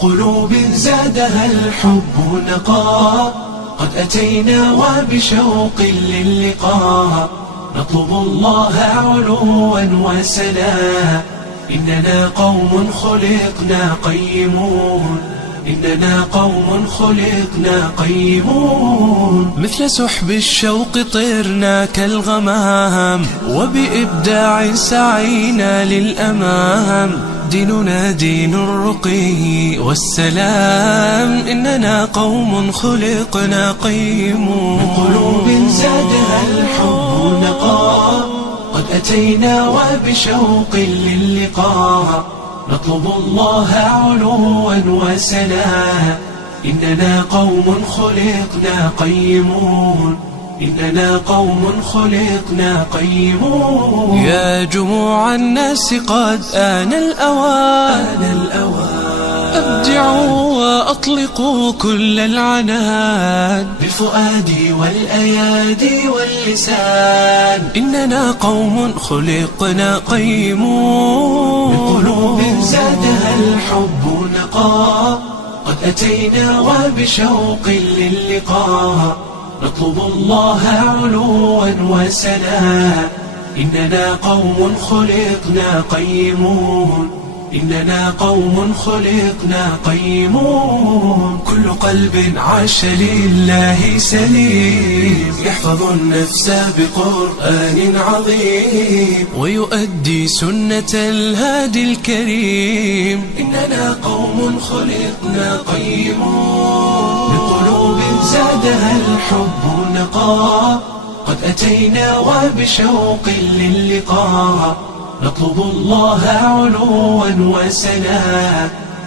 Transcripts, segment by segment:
بقلوب زادها الحب نقاء، قد أتينا وبشوق للقاء، نطلب الله علوا وسنا. إننا قوم خلقنا قيمون، إننا قوم خلقنا قيمون. مثل سحب الشوق طرنا كالغمام، وبإبداع سعينا للأمام. ديننا دين الرقي والسلام، إننا قوم خلقنا قيمون. من قلوب زادها الحب نقاء، قد أتينا وبشوق للقاء، نطلب الله علوا وسنا. إننا قوم خلقنا قيمون، إننا قوم خلقنا قيمون. يا جموع الناس قد آن الأوان، أبدعوا وأطلقوا كل العنان، بالفؤاد والأيادي واللسان. إننا قوم خلقنا قيمون. بقلوب زادها الحب نقاء، قد أتينا وبشوق للقاء، نطلب الله علوا وسنا. إننا قوم خلقنا قيمون، إننا قوم خلقنا قيمون. كل قلب عاش لله سليم، يحفظ النفس بقرآن عظيم، ويؤدي سنة الهادي الكريم. إننا قوم خلقنا قيمون. بقلوب زادها الحب نقاء، قد أتينا وبشوق للقاء، نطلب الله علوا وسنا.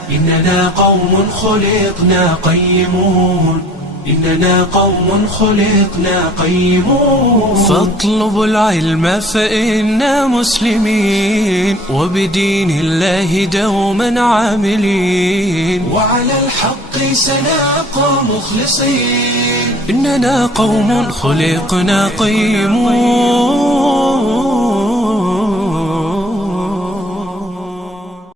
إننا قوم خلقنا قيمون، إننا قوم خلقنا قيمون. فاطلبوا العلم فإنا مسلمين، وبدين الله دوما عاملين، وعلى الحق سنبقى مخلصين. إننا قوم خلقنا قيمون.